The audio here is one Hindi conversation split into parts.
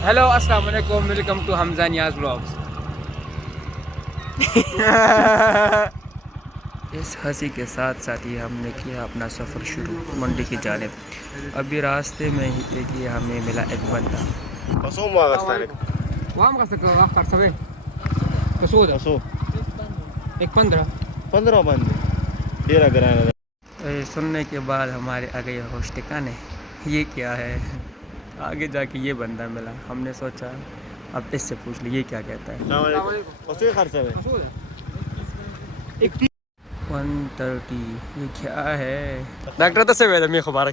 हेलो अस्सलाम वालेकुम, welcome to Hamza Niaz blogs. इस हंसी के साथ साथ ही हमने किया अपना सफ़र शुरू मंडी की जानिब। अभी रास्ते में ही देखिए हमें मिला एक बंदा। एक 15 सुनने के बाद हमारे आ गए होश ठिकाने। ये क्या है, आगे जाके ये बंदा मिला। हमने सोचा अब इससे पूछ ली ये क्या कहता है। 130 ये क्या है डॉक्टर तो से मैं खबर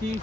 30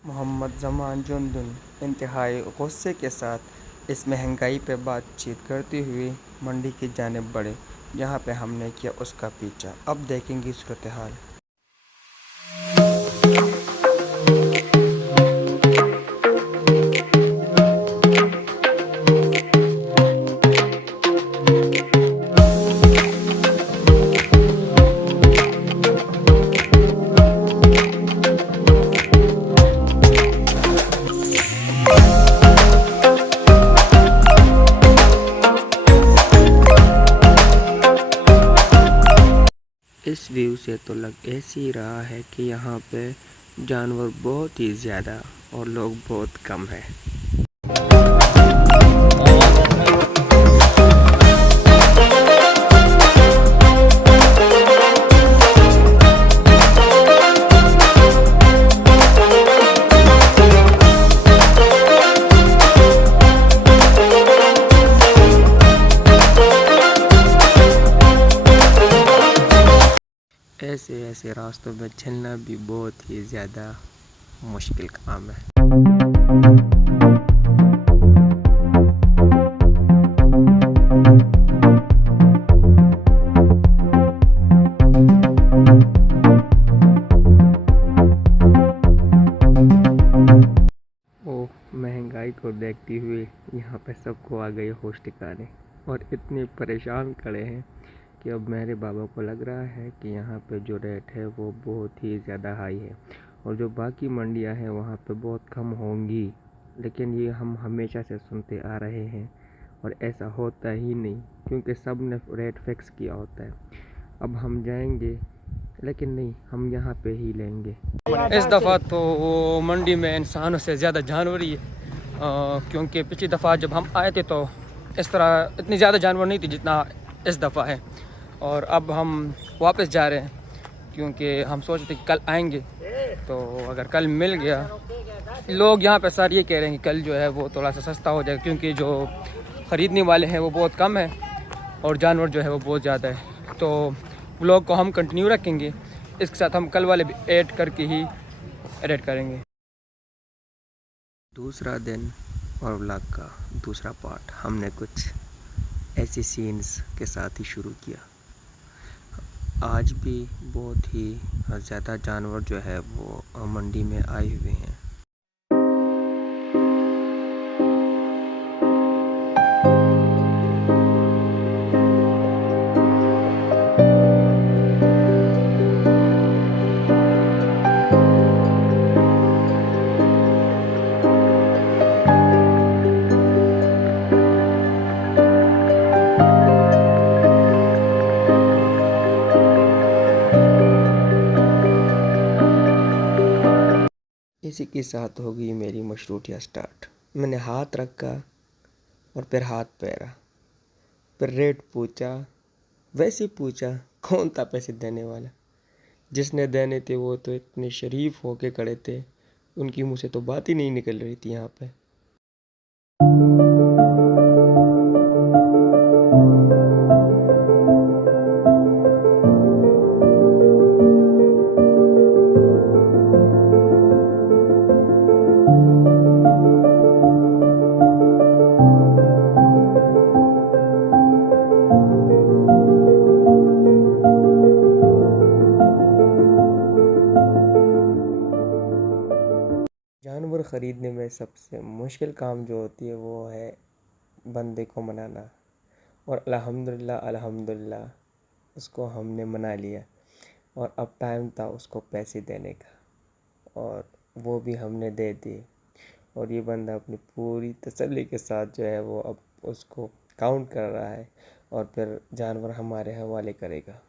मोहम्मद जमान जुंदन इंतहाई गुस्से के साथ इस महंगाई पर बातचीत करते हुए मंडी की जानिब बढ़े, जहां पे हमने किया उसका पीछा। अब देखेंगे सूरत हाल। इस व्यू से तो लग ऐसे ही रहा है कि यहाँ पे जानवर बहुत ही ज़्यादा और लोग बहुत कम हैं। ऐसे ऐसे रास्तों में चलना भी बहुत ही ज़्यादा मुश्किल काम है। ओ महंगाई को देखते हुए यहाँ पे सबको आ गए होश ठिकाने और इतने परेशान खड़े हैं कि अब मेरे बाबा को लग रहा है कि यहाँ पे जो रेट है वो बहुत ही ज़्यादा हाई है और जो बाकी मंडियाँ हैं वहाँ पे बहुत कम होंगी, लेकिन ये हम हमेशा से सुनते आ रहे हैं और ऐसा होता ही नहीं क्योंकि सब ने रेट फिक्स किया होता है। अब हम जाएंगे लेकिन नहीं, हम यहाँ पे ही लेंगे। इस दफ़ा तो मंडी में इंसानों से ज़्यादा जानवर ही है, क्योंकि पिछली दफ़ा जब हम आए थे तो इस तरह इतनी ज़्यादा जानवर नहीं थी जितना इस दफ़ा है। और अब हम वापस जा रहे हैं क्योंकि हम सोचते कि कल आएंगे, तो अगर कल मिल गया, लोग यहाँ पे सर ये कह रहे हैं कि कल जो है वो थोड़ा सा सस्ता हो जाएगा क्योंकि जो ख़रीदने वाले हैं वो बहुत कम है और जानवर जो है वो बहुत ज़्यादा है। तो व्लॉग को हम कंटिन्यू रखेंगे, इसके साथ हम कल वाले भी ऐड करके ही एडिट करेंगे। दूसरा दिन और व्लॉग का दूसरा पार्ट हमने कुछ ऐसी सीन्स के साथ ही शुरू किया। आज भी बहुत ही ज़्यादा जानवर जो है वो मंडी में आए हुए हैं। इसी के साथ हो गई मेरी मशरूटिया स्टार्ट। मैंने हाथ रखा और फिर हाथ पैरा, फिर रेट पूछा, वैसे पूछा कौन था पैसे देने वाला। जिसने देने थे वो तो इतने शरीफ होके खड़े थे, उनकी मुँह से तो बात ही नहीं निकल रही थी यहाँ पे। में सबसे मुश्किल काम जो होती है वो है बंदे को मनाना। और अल्हम्दुलिल्लाह अल्हम्दुलिल्लाह उसको हमने मना लिया और अब टाइम था उसको पैसे देने का और वो भी हमने दे दिए। और ये बंदा अपनी पूरी तसल्ली के साथ जो है वो अब उसको काउंट कर रहा है और फिर जानवर हमारे हवाले करेगा।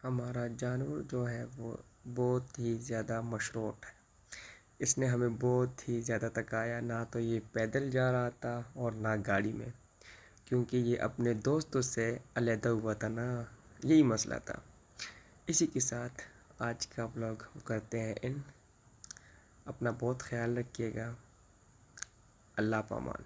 हमारा जानवर जो है वो बहुत ही ज़्यादा मशरूट है। इसने हमें बहुत ही ज़्यादा थकाया। ना तो ये पैदल जा रहा था और ना गाड़ी में, क्योंकि ये अपने दोस्तों से अलहदा हुआ था ना, यही मसला था। इसी के साथ आज का व्लॉग करते हैं इन। अपना बहुत ख्याल रखिएगा। अल्लाह पामान।